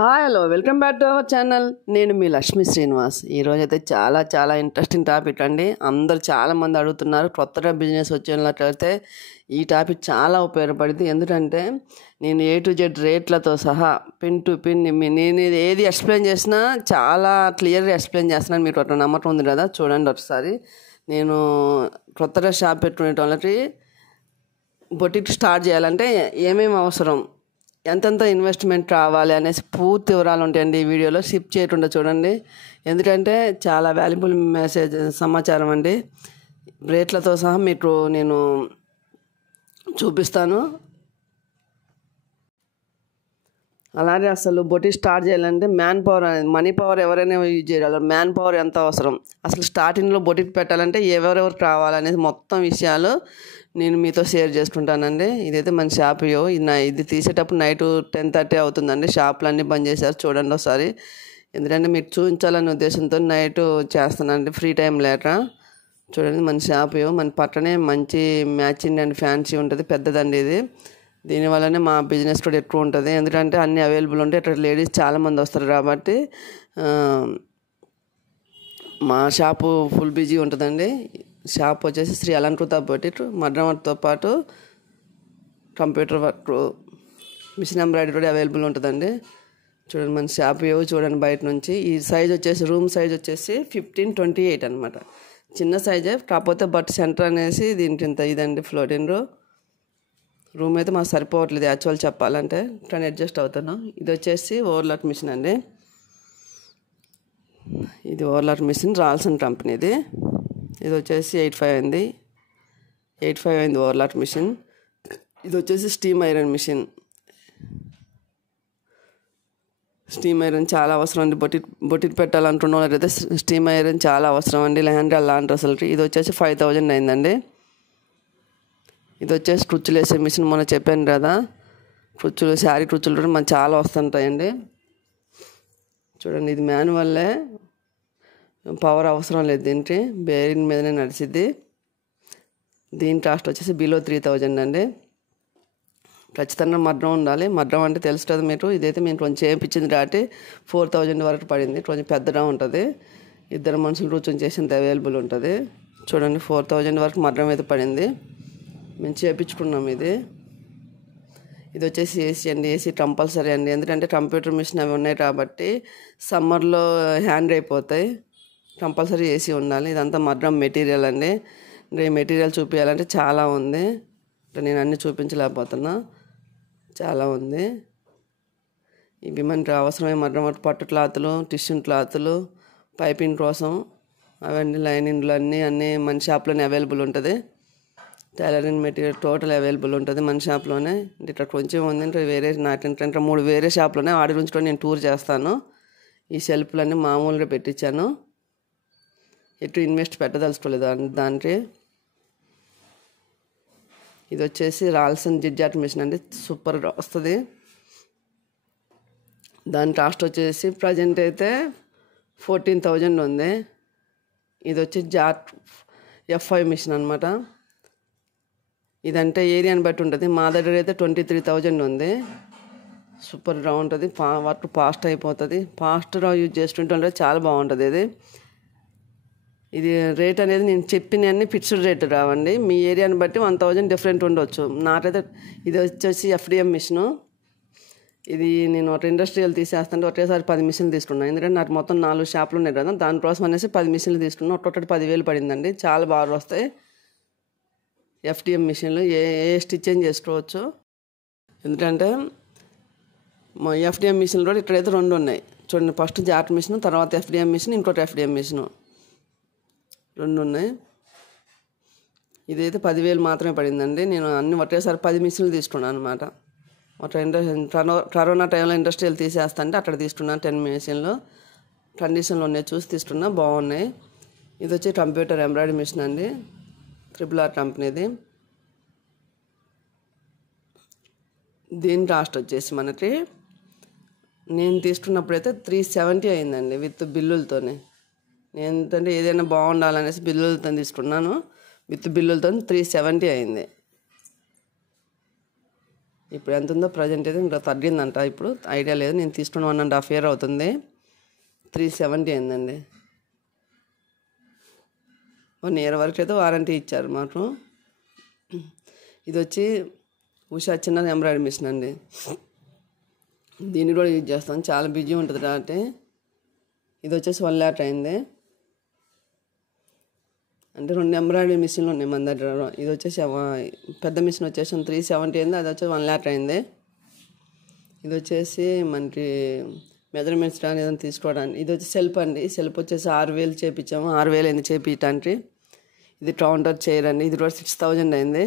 Hi hello welcome back to our channel. నేను మీ లక్ష్మీ శ్రీనివాస్. ఈరోజైతే చాలా ఇంట్రెస్టింగ్ టాపిక్ అండి. అందరు చాలామంది అడుగుతున్నారు. కొత్తగా బిజినెస్ వచ్చేటట్లయితే ఈ టాపిక్ చాలా ఉపయోగపడింది. ఎందుకంటే నేను A to Z రేట్లతో సహా పిన్ టు పిన్ నేను ఏది ఎక్స్ప్లెయిన్ చేసినా చాలా క్లియర్గా ఎక్స్ప్లెయిన్ చేస్తున్నాను. మీకు ఒక నమ్మకం ఉంది కదా, చూడండి ఒకసారి. నేను కొత్తగా షాప్ పెట్టుకునే వాళ్ళకి బొటిక్ స్టార్ట్ చేయాలంటే ఏమేమి అవసరం, ఎంతెంత ఇన్వెస్ట్మెంట్ రావాలి అనేసి పూర్తి వివరాలు ఉంటాయండి ఈ వీడియోలో. స్కిప్ చేయకుండా చూడండి, ఎందుకంటే చాలా వాల్యుబుల్ సమాచారం అండి. రేట్లతో సహా మీకు నేను చూపిస్తాను. అలాగే అసలు బొటిక్ స్టార్ట్ చేయాలంటే మ్యాన్ పవర్ అనేది, మనీ పవర్ ఎవరైనా యూజ్ చేయగలరు. మ్యాన్ పవర్ ఎంత అవసరం, అసలు స్టార్టింగ్లో బొటిక్ పెట్టాలంటే ఎవరెవరు కావాలనేది మొత్తం విషయాలు నేను మీతో షేర్ చేసుకుంటానండి. ఇదైతే మన షాప్ ఇది తీసేటప్పుడు నైట్ 10:30 అవుతుందండి. షాపులు అన్నీ బంద్ చేశారు. చూడండి ఒకసారి, ఎందుకంటే మీకు చూపించాలనే ఉద్దేశంతో నైట్ చేస్తానండి, ఫ్రీ టైం లేక. చూడండి మన షాప్ మన పక్కనే మంచి మ్యాచింగ్ అండ్ ఫ్యాన్సీ ఉంటుంది, పెద్దదండి ఇది. దీనివల్లనే మా బిజినెస్ కూడా ఎక్కువ ఉంటుంది, ఎందుకంటే అన్నీ అవైలబుల్ ఉంటాయి. ఇక్కడ లేడీస్ చాలామంది వస్తారు కాబట్టి మా షాపు ఫుల్ బిజీ ఉంటుందండి. షాప్ వచ్చేసి శ్రీ అలంకృత బొటిక్. మడ్రమట్తో పాటు కంప్యూటర్ వర్క్, మిషన్ ఎంబ్రాయిడరీ కూడా అవైలబుల్ ఉంటుందండి. చూడండి మన షాప్ చూడండి బయట నుంచి. ఈ సైజ్ వచ్చేసి రూమ్ సైజ్ వచ్చేసి 15-28 అనమాట. చిన్న సైజే, కాకపోతే బట్ సెంటర్ అనేసి దీనికి ఇంత ఇదండి ఫ్లోటింగ్ రూమ్ అయితే మాకు సరిపోవట్లేదు యాక్చువల్ చెప్పాలంటే, కానీ అడ్జస్ట్ అవుతున్నాం. ఇది వచ్చేసి ఓవర్లాక్ మిషన్ అండి. ఇది ఓవర్లాక్ మిషన్ రాల్సన్ కంపెనీది. ఇది వచ్చేసి 85 అయింది. 85 అయింది ఓవర్లాక్ మిషన్. ఇది వచ్చేసి steam iron machine. Steam iron చాలా అవసరం అండి. బొటిక్ పెట్టాలనుకున్న వాళ్ళకైతే స్టీమ్ ఐరన్ చాలా అవసరం అండి. లెహంగా లాంటి అసలుకి. ఇది వచ్చేసి 5000 అయిందండి. ఇది వచ్చేసి కుచ్చులు వేసే మిషన్, మొన్న చెప్పాను కదా, కుచ్చులు, శారీ కుచ్చులు కూడా మనకు చాలా వస్తుంటాయండి. చూడండి ఇది మాన్యువల్లే, పవర్ అవసరం లేదు దీనికి, బేరింగ్ మీదనే నడిచిద్ది. దీని కాస్ట్ వచ్చేసి బిలో 3000 అండి. ఖచ్చితంగా మడ్రం ఉండాలి. మడ్రం అంటే తెలుసు కదా మీకు. ఇదైతే మేము కొంచెం చేయించింది కాబట్టి 4000 వరకు పడింది. కొంచెం పెద్దగా ఉంటుంది, ఇద్దరు మనుషులు కూర్చొని చేసేంత అవైలబుల్ ఉంటుంది. చూడండి 4000 వరకు మడ్రం అయితే పడింది. మేము చేయించుకున్నాం ఇది. ఇది వచ్చేసి ఏసీ అండి. ఏసీ కంపల్సరీ అండి, ఎందుకంటే కంప్యూటర్ మిషన్ అవి ఉన్నాయి కాబట్టి సమ్మర్లో హ్యాండ్ అయిపోతాయి. కంపల్సరీ ఏసీ ఉండాలి. ఇదంతా మడ్రం మెటీరియల్ అండి. ఈ మెటీరియల్ చూపించాలంటే చాలా ఉంది, నేను అన్నీ చూపించలేకపోతున్నా, చాలా ఉంది. ఇవి మనకి అవసరమైన మడ్రం పట్టు క్లాతులు, టిష్యూ క్లాతులు, పైపింగ్ కోసం అవన్నీ, లైనింగ్లు అన్నీ మన షాప్లోనే అవైలబుల్ ఉంటుంది. టైలరింగ్ మెటీరియల్ టోటల్ అవైలబుల్ ఉంటుంది మన షాప్లోనే. ఇక్కడ కొంచెం ఉంది, ఇంకా వేరే ఇంకా 3 వేరే షాప్లోనే ఆడి నుంచి కూడా నేను టూర్ చేస్తాను. ఈ షెల్ఫ్లన్నీ మామూలుగా పెట్టించాను, ఎటు ఇన్వెస్ట్ పెట్టదలుచుకోలేదు దానికి. ఇది వచ్చేసి రాల్సన్ జిగ్జాగ్ మిషన్ అండి, సూపర్గా వస్తుంది. దాని కాస్ట్ వచ్చేసి ప్రజెంట్ అయితే 14000 ఉంది. ఇది వచ్చి జాట్ F5 మిషన్ అనమాట. ఇదంటే ఏరియాని బట్టి ఉంటుంది. మా దగ్గర అయితే 23,000 ఉంది. సూపర్గా ఉంటుంది, వర్క్ ఫాస్ట్ అయిపోతుంది. ఫాస్ట్గా యూజ్ చేసుకుంటుంటే చాలా బాగుంటుంది. ఇది రేట్ అనేది నేను చెప్పినవన్నీ ఫిక్స్డ్ రేట్ రావండి, మీ ఏరియాని బట్టి 1000 డిఫరెంట్ ఉండొచ్చు. నాకైతే ఇది వచ్చేసి FDM మిషను. ఇది నేను ఒక ఇండస్ట్రియల్ తీసేస్తుంటే ఒకేసారి 10 మిషన్లు తీసుకున్నాను, ఎందుకంటే నాకు మొత్తం 4 షాపులు ఉన్నాయి కదా, దానికోసం అనేసి 10 మిషన్లు తీసుకున్నాను. ఒక్కొక్కటి 10,000 పడిందండి. చాలా బాగా వస్తాయి FDM మిషన్లు. ఏ స్టిచ్చింగ్ చేసుకోవచ్చు, ఎందుకంటే మా FDM మిషన్లు కూడా ఇక్కడైతే 2 ఉన్నాయి. చూడండి, ఫస్ట్ జాట్ మిషన్, తర్వాత FDM మిషన్, ఇంకోటి FDM మిషను, 2 ఉన్నాయి. ఇదైతే 10,000 మాత్రమే పడిందండి. నేను అన్ని ఒకేసారి 10 మిషన్లు తీసుకున్నాను అనమాట. ఒక కరోనా టైంలో ఇండస్ట్రియల్ తీసేస్తుంటే అక్కడ తీసుకున్నాను 10 మిషన్లు. కండిషన్లో ఉన్నాయి, చూసి తీసుకున్నా, బాగున్నాయి. ఇది వచ్చి కంప్యూటర్ ఎంబ్రాయిడరీ మిషన్ అండి, RRR కంపెనీది. దీని కాస్ట్ వచ్చేసి మనకి నేను తీసుకున్నప్పుడైతే 370 అయిందండి విత్ బిల్లులతోనే. నేను ఏంటంటే ఏదైనా బాగుండాలనేసి బిల్లులతో తీసుకున్నాను, విత్ బిల్లులతో 370 అయింది. ఇప్పుడు ఎంత ఉందో ప్రజెంట్ అయితే ఇంకా తగ్గిందంట. ఇప్పుడు ఐడియా లేదు, నేను తీసుకున్న 1.5 year అవుతుంది. 370 అయిందండి. 1 year వరకు అయితే వారంటీ ఇచ్చారు మాకు. ఇది వచ్చి ఉషా చిన్న ఎంబ్రాయిడరీ మిషన్ అండి. దీన్ని కూడా యూజ్ చేస్తాను, చాలా బిజీ ఉంటుంది కాబట్టి. ఇది వచ్చేసి 1 lakh అయింది. అంటే 2 ఎంబ్రాయిడరీ మిషన్లు ఉన్నాయి మన దగ్గర. ఇది వచ్చేసి పెద్ద మిషన్ వచ్చేసి 370 అయింది, అది వచ్చేసి 1 lakh అయింది. ఇది వచ్చేసి మనకి మెజర్మెంట్స్ కానీ ఏదైనా తీసుకోవడానికి. ఇది వచ్చి సెల్ఫ్ అండి. సెల్ఫ్ వచ్చేసి 6,000 చేయించాము, 6,000 అయింది చేయించడానికి. ఇది కౌంటర్ చైర్ అండి. ఇది కూడా 6,000 అయింది.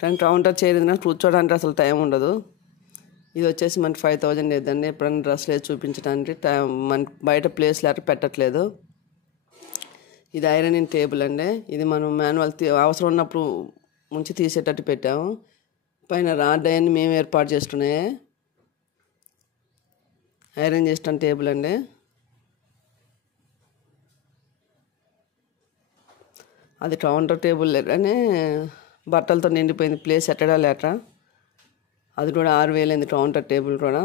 కానీ కౌంటర్ చైర్ ఏదైనా కూర్చోడానికి అసలు టైం ఉండదు. ఇది వచ్చేసి మనకి 5,000 అవుతుందండి. ఎప్పుడైనా డ్రెస్లు వేసి చూపించడానికి టైం మనకి బయట ప్లేస్ లేక పెట్టట్లేదు. ఇది ఐరన్ టేబుల్ అండి. ఇది మనం మాన్యువల్ అవసరం ఉన్నప్పుడు ముంచి తీసేటట్టు పెట్టాము. పైన రాడ్ అయ్యని మేము ఏర్పాటు చేసుకున్నాయి ఐరన్ చేసిన టేబుల్ అండి. అది కౌంటర్ టేబుల్ లేకనే బట్టలతో నిండిపోయింది, ప్లేస్ ఎట్టడా లేక. అది కూడా 6,000 అయింది కౌంటర్ టేబుల్ కూడా.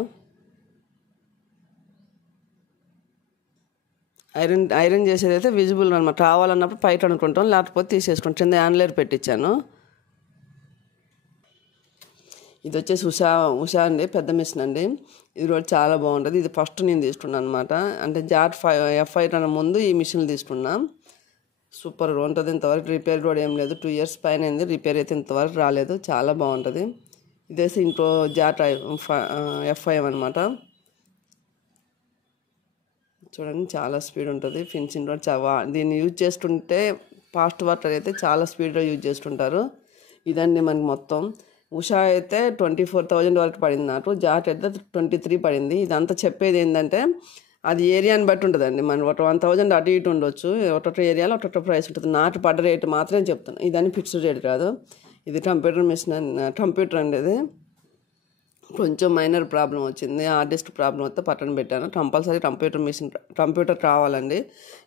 ఐరన్ చేసేది అయితే విజిబుల్ అనమాట. కావాలన్నప్పుడు పైట అనుకుంటాం, లేకపోతే తీసేసుకుంటాం. కింద యాన్లర్ పెట్టించాను. ఇది వచ్చేసి ఉషా అండి, పెద్ద మిషన్ అండి. ఇది కూడా చాలా బాగుంటుంది. ఇది ఫస్ట్ నేను తీసుకున్నాను అనమాట. అంటే జాట్ F5 కన్నా ముందు ఈ మిషన్లు తీసుకున్నాం. సూపర్గా ఉంటుంది. ఇంతవరకు రిపేర్ కూడా ఏం లేదు. 2 years పైన అయింది, రిపేర్ అయితే ఇంతవరకు రాలేదు. చాలా బాగుంటుంది. ఇదేసి ఇంట్లో జాట్ F5 అనమాట. చూడండి, చాలా స్పీడ్ ఉంటుంది. ఫినిషింగ్ కూడా దీన్ని యూజ్ చేస్తుంటే ఫాస్ట్ వాటర్ అయితే చాలా స్పీడ్గా యూజ్ చేస్తుంటారు. ఇదండి మనకి మొత్తం. ఉషా అయితే 24,000 వరకు పడింది నాకు. జాట్ అయితే 23 పడింది. ఇదంతా చెప్పేది ఏంటంటే అది ఏరియాని బట్టి ఉంటుందండి. మనం ఒక 1,000 అటు ఇటు ఉండొచ్చు. ఒక్కొక్క ఏరియాలో ఒక్కొక్క ప్రైస్ ఉంటుంది. నాకు పడ్డ రేటు మాత్రమే చెప్తాను, ఇదని ఫిక్స్డ్ రేట్ కాదు. ఇది కంప్యూటర్ మిషన్, కంప్యూటర్ అండి. ఇది కొంచెం మైనర్ ప్రాబ్లం వచ్చింది, హార్డ్ డిస్క్ ప్రాబ్లం వస్తే పక్కన పెట్టాను. కంపల్సరీ కంప్యూటర్ కావాలండి.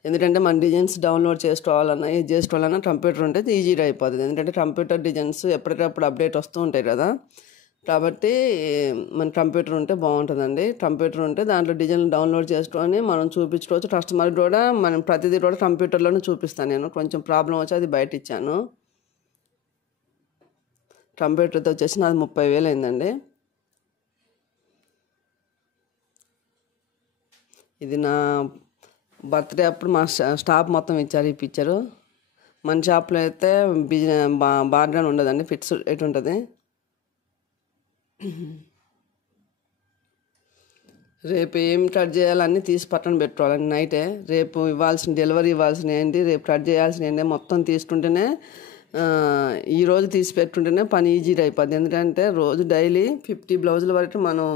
ఎందుకంటే మన డిజైన్స్ డౌన్లోడ్ చేసుకోవాలన్నా ఇది చేసుకోవాలన్నా కంప్యూటర్ ఉంటే ఈజీగా అయిపోతుంది. ఎందుకంటే కంప్యూటర్ డిజైన్స్ ఎప్పటికప్పుడు అప్డేట్ వస్తూ ఉంటాయి కదా. కాబట్టి మన కంప్యూటర్ ఉంటే బాగుంటుందండి. కంప్యూటర్ ఉంటే దాంట్లో డిజైన్లు డౌన్లోడ్ చేసుకొని మనం చూపించుకోవచ్చు. కస్టమర్ కూడా మనం ప్రతిదీ కూడా కంప్యూటర్లోనే చూపిస్తాను. నేను కొంచెం ప్రాబ్లం వచ్చి అది బయట ఇచ్చాను. కంప్యూటర్తో వచ్చేసి నాది 30,000 అయిందండి. ఇది నా బర్త్డే అప్పుడు మా స్టాఫ్ మొత్తం ఇచ్చారు ఈ పిక్చరు. మన షాప్లో అయితే బార్డర్ ఉండదండి, ఫిట్స్ ఎటు ఉంటుంది. రేపు ఏం కట్ చేయాలన్నీ తీసి పక్కన పెట్టుకోవాలండి నైటే. రేపు డెలివరీ ఇవ్వాల్సిన ఏంటి, రేపు కట్ చేయాల్సిన ఏంటి మొత్తం తీసుకుంటేనే, ఈరోజు తీసి పెట్టుకుంటేనే పని ఈజీగా అయిపోద్ది. ఎందుకంటే రోజు డైలీ 50 బ్లౌజుల వరకు మనం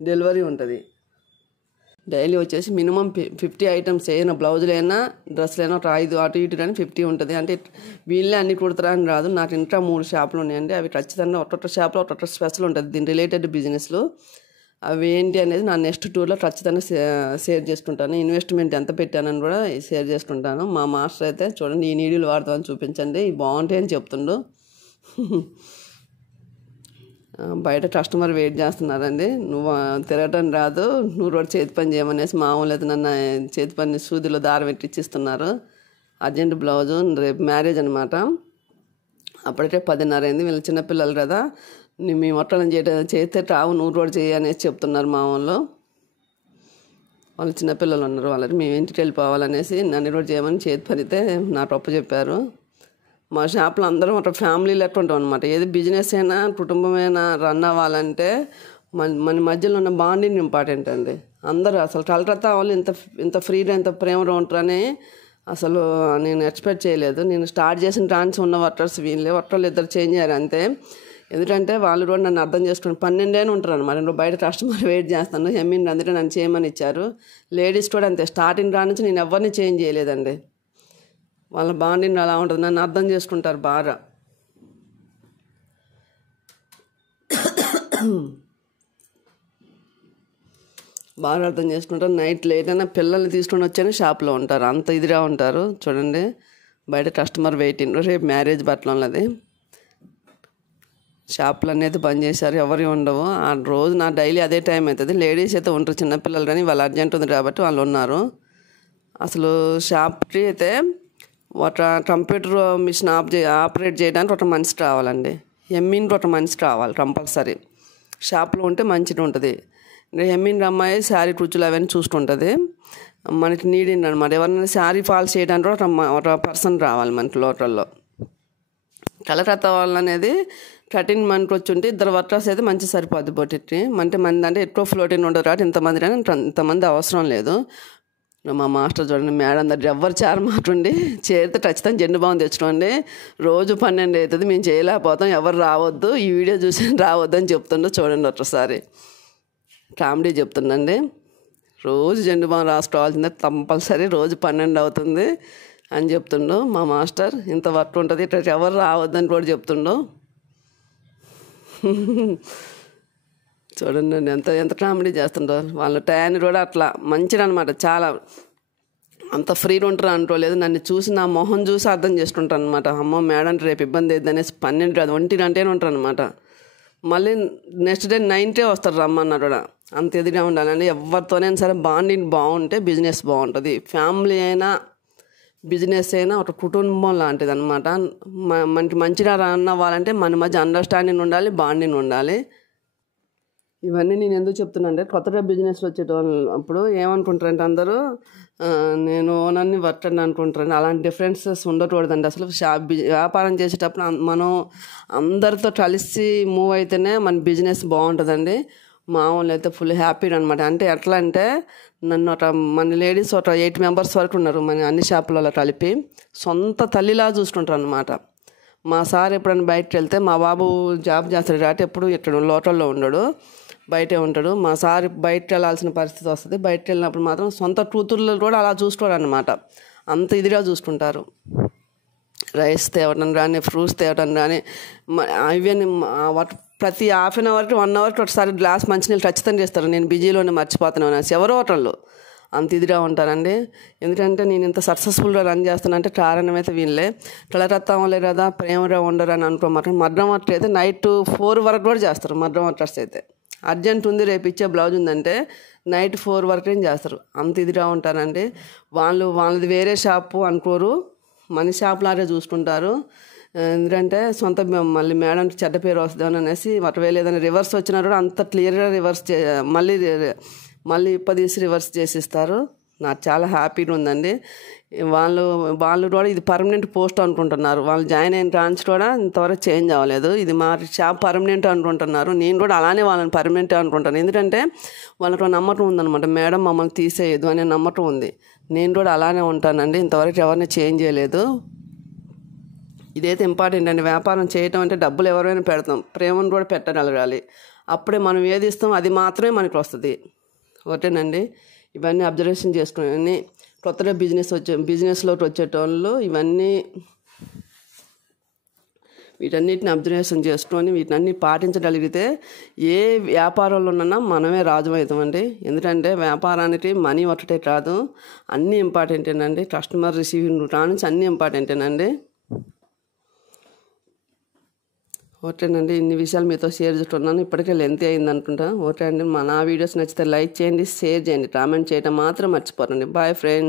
డెలివరీ ఉంటుంది. డైలీ వచ్చేసి మినిమం 50 ఐటమ్స్, ఏదైనా బ్లౌజులైనా డ్రెస్సులైనా ఒక 5 అటు ఇటు కానీ 50 ఉంటుంది. అంటే వీళ్ళే అన్ని కుడతారా అని రాదు. నాకు ఇంకా 3 షాపులు ఉన్నాయండి. అవి ఖచ్చితంగా ఒక్కొక్క షాప్లో ఒక్కొక్క స్పెషల్ ఉంటుంది దీని రిలేటెడ్ బిజినెస్లు. అవి ఏంటి అనేది నా నెక్స్ట్ టూర్లో ఖచ్చితంగా షేర్ చేసుకుంటాను. ఇన్వెస్ట్మెంట్ ఎంత పెట్టానని కూడా షేర్ చేసుకుంటాను. మా మాస్టర్ అయితే చూడండి, ఈ నీడిలు వాడతామని చూపించండి, ఇవి బాగుంటాయి అని చెప్తుండు. బయట కస్టమర్ వెయిట్ చేస్తున్నారండి. నువ్వు తిరగటం రాదు, నువ్వు కూడా చేతి పని చేయమనేసి మామూలు అయితే నన్ను చేతి పని సూదిలో దారం ఎట్టిచ్చిస్తున్నారు. అర్జెంట్ బ్లౌజు, రేపు మ్యారేజ్ అనమాట. అప్పటికే 10:30 అయింది. వీళ్ళు చిన్నపిల్లలు కదా, మీ మొట్టలను చేస్తే రావు, నువ్వు కూడా చేయనేసి చెప్తున్నారు మా వాళ్ళు చిన్నపిల్లలు ఉన్నారు. వాళ్ళకి మేము ఇంటికి వెళ్ళిపోవాలనేసి నన్ను కూడా చేయమని చేతి పనితే నాకు అప్పు చెప్పారు. మా షాప్లో అందరం ఒక ఫ్యామిలీ లెక్క ఉంటాం అనమాట. ఏది బిజినెస్ అయినా కుటుంబమైనా రన్ అవ్వాలంటే మన మధ్యలో ఉన్న బాండింగ్ ఇంపార్టెంట్ అండి. అందరూ అసలు కలకత్తా వాళ్ళు ఇంత ఫ్రీగా ఇంత ప్రేమగా ఉంటారని అసలు నేను ఎక్స్పెక్ట్ చేయలేదు. నేను స్టార్ట్ చేసిన డాన్స్ ఉన్న వర్కర్స్ వీళ్ళే, వర్కర్లు 2 చేంజ్ అయ్యారు అంతే. ఎందుకంటే వాళ్ళు కూడా నన్ను అర్థం చేసుకుని 12 ఏళ్ళు ఉంటారు అనమాట. నేను బయట కస్టమర్ వెయిట్ చేస్తాను, ఎమ్మిండి అందుకే నన్ను చేయమని ఇచ్చారు. లేడీస్ కూడా అంతే, స్టార్టింగ్ రా నుంచి నేను ఎవరిని చేంజ్ చేయలేదండి. వాళ్ళ బాండింగ్ అలా ఉంటుంది, నన్ను అర్థం చేసుకుంటారు బాగా. బాగా అర్థం చేసుకుంటారు. నైట్ లేట్ అయినా పిల్లల్ని తీసుకొని వచ్చాను షాప్లో ఉంటారు, అంత ఇదిగా ఉంటారు. చూడండి బయట కస్టమర్ వెయిటింగ్. రేపు మ్యారేజ్ బట్టలు ఉన్నది. షాపులు అనేది బంద్ చేశారు, ఎవరి ఉండవు. ఆ రోజు నా డైలీ అదే టైం అవుతుంది. లేడీస్ అయితే ఉంటారు, చిన్నపిల్లలు కానీ వాళ్ళు అర్జెంట్ ఉంది కాబట్టి వాళ్ళు ఉన్నారు. అసలు షాప్కి అయితే ఒక కంప్యూటర్ మిషన్ ఆపరేట్ చేయడానికి ఒక మనిషి రావాలండి. ఎమ్మిన్కి ఒక మనిషి రావాలి కంపల్సరీ. షాప్లో ఉంటే మంచిగా ఉంటుంది. ఎమ్మిన్ అమ్మాయి శారీ కుర్చీలు అవన్నీ చూస్తుంటుంది. మనకి నీడింది అనమాట. ఎవరైనా శారీ ఫాల్స్ చేయడానికి ఒక పర్సన్ రావాలి మనకి లోకల్లో. కలకత్త వాళ్ళు అనేది 13 మందికి వచ్చి ఉంటే 2 వర్కర్స్ అయితే మంచి సరిపోద్ది బొటికి. మంది అంటే ఎక్కువ ఫ్లోటింగ్ ఉండదు కాబట్టి ఇంతమంది అవసరం లేదు. మా మాస్టర్ చూడండి, మేడం దగ్గర ఎవరు చేరమాటండి, చేరితే ఖచ్చితంగా జెండు బాగుంది తెచ్చుకోండి. రోజు 12 అవుతుంది, మేము చేయలేకపోతాం, ఎవరు రావద్దు, ఈ వీడియో చూసి రావద్దు అని చెప్తుండో చూడండి. ఒకసారి కామెడీ చెప్తుండండి. రోజు జెండు బాగా రాసుకోవాల్సిందే కంపల్సరీ, రోజు 12 అవుతుంది అని చెప్తుండు మా మాస్టర్. ఇంత వర్క్ ఉంటుంది, ఇక్కడ ఎవరు రావద్దని కూడా చెప్తుండు. చూడండి ఎంత కామెడీ చేస్తుంటారు. వాళ్ళ టయాన్ని కూడా అట్లా మంచిగా అనమాట. చాలా అంత ఫ్రీగా ఉంటారు అనుకోలేదు. నన్ను చూసి నా మొహం చూసి అర్థం చేసుకుంటాను అనమాట. అమ్మో మేడం రేపు ఇబ్బంది అవుతుంది అనేసి 12 అది 1 గంటనే ఉంటారు అనమాట. మళ్ళీ నెక్స్ట్ డే 9కే వస్తారు రమ్మన్నారు కూడా. అంత ఎదిగా ఉండాలండి. ఎవరితోనైనా సరే బాండింగ్ బాగుంటే బిజినెస్ బాగుంటుంది. ఫ్యామిలీ అయినా బిజినెస్ అయినా ఒక కుటుంబం లాంటిది అనమాట. మనకి మంచిగా రన్ అవ్వాలంటే మన మధ్య అండర్స్టాండింగ్ ఉండాలి, బాండింగ్ ఉండాలి. ఇవన్నీ నేను ఎందుకు చెప్తున్నా అంటే, కొత్తగా బిజినెస్ వచ్చేటోళ్ళు అప్పుడు ఏమనుకుంటారంటే అందరూ నేను ఓనర్ని వర్కండి అనుకుంటారండి. అలాంటి డిఫరెన్సెస్ ఉండకూడదండి. అసలు వ్యాపారం చేసేటప్పుడు మనం అందరితో కలిసి మూవ్ అయితేనే మన బిజినెస్ బాగుంటుందండి. మామూలు అయితే ఫుల్ హ్యాపీ అనమాట. అంటే ఎట్లా అంటే మన లేడీస్ ఒక 8 మెంబర్స్ వరకు ఉన్నారు మన అన్ని షాపులలో కలిపి. సొంత తల్లిలా చూసుకుంటారు అనమాట. మా సార్ ఎప్పుడైనా బయటకు వెళ్తే, మా బాబు జాబ్ చేస్తాడు కాబట్టి ఎప్పుడు ఇక్కడ లోకల్లో ఉండడు, బయటే ఉంటాడు. మా సార్ బయటకు వెళ్ళాల్సిన పరిస్థితి వస్తుంది. బయటకు వెళ్ళినప్పుడు మాత్రం సొంత కూతుర్లు కూడా అలా చూసుకోరు అనమాట. అంత ఇదిగా చూసుకుంటారు. రైస్ తేవడం కానీ, ఫ్రూట్స్ తేవడం కానీ, ఇవన్నీ ప్రతి హాఫ్ అన్ అవర్కి 1 అవర్కి ఒకసారి గ్లాస్ మంచినీళ్ళు ఖచ్చితంగా చేస్తారు. నేను బిజీలోనే మర్చిపోతున్నాను అనేసి ఎవరో ఒకళ్ళు అంత ఇదిగా ఉంటారండి. ఎందుకంటే నేను ఇంత సక్సెస్ఫుల్గా రన్ చేస్తానంటే కారణం అయితే వీళ్ళే. కలకత్తాలే కదా ప్రేమగా ఉండరు అని అనుకోమాట. మగ్గం వర్క్ అయితే నైట్ 4 వరకు కూడా చేస్తారు. మగ్గం వర్కర్స్ అయితే అర్జెంట్ ఉంది, రేపు ఇచ్చే బ్లౌజ్ ఉందంటే నైట్ 4 వరకు ఏం చేస్తారు. అంత ఇదిగా ఉంటారండి. వాళ్ళది వేరే షాపు అనుకోరు, మన షాపులాగే చూసుకుంటారు. ఎందుకంటే మళ్ళీ మేడంకి చెడ్డ పేరు వస్తుందని అనేసి ఒకవేళ ఏదైనా రివర్స్ వచ్చినా కూడా అంత క్లియర్గా మళ్ళీ ఇప్పదీసి రివర్స్ చేసిస్తారు. నాకు చాలా హ్యాపీగా ఉందండి. వాళ్ళు కూడా ఇది పర్మనెంట్ పోస్ట్ అనుకుంటున్నారు. వాళ్ళు జాయిన్ అయిన బ్రాంచ్ కూడా ఇంతవరకు చేంజ్ అవ్వలేదు. ఇది మా షాప్ పర్మనెంట్ అనుకుంటున్నారు. నేను కూడా అలానే వాళ్ళని పర్మనెంట్ అనుకుంటాను. ఎందుకంటే వాళ్ళకు నమ్మకం ఉందన్నమాట. మేడం మమ్మల్ని తీసేయదు అనే నమ్మకం ఉంది. నేను కూడా అలానే ఉంటానండి. ఇంతవరకు ఎవరిని చేంజ్ చేయలేదు. ఇదైతే ఇంపార్టెంట్ అండి. వ్యాపారం చేయటం అంటే డబ్బులు ఎవరైనా పెడతాం, ప్రేమను కూడా పెట్టగలగాలి. అప్పుడే మనం ఏది ఇస్తాం అది మాత్రమే మనకు వస్తుంది. ఓకేనండి. ఇవన్నీ అబ్జర్వేషన్ చేసుకుని కొత్తగా బిజినెస్లోకి వచ్చేటోళ్ళు వీటన్నిటిని అబ్జర్వేషన్ చేసుకొని వీటన్ని పాటించగలిగితే ఏ వ్యాపారంలో ఉన్నా మనమే రాజు అవుతామండి. ఎందుకంటే వ్యాపారానికి మనీ ఒకటే కాదు, అన్నీ ఇంపార్టెంటేనండి. కస్టమర్ రిసీవింగ్ నుంచి అన్నీ ఇంపార్టెంటేనండి. ఓకేనండి. ఇన్ని విషయాలు మీతో షేర్ చేస్తున్నాను. ఇప్పటికే లెంత్ అయింది అనుకుంటా. ఓకే అండి. నా వీడియోస్ నచ్చితే లైక్ చేయండి, షేర్ చేయండి, కామెంట్ చేయడం మాత్రం మర్చిపోకండి. Bye friends.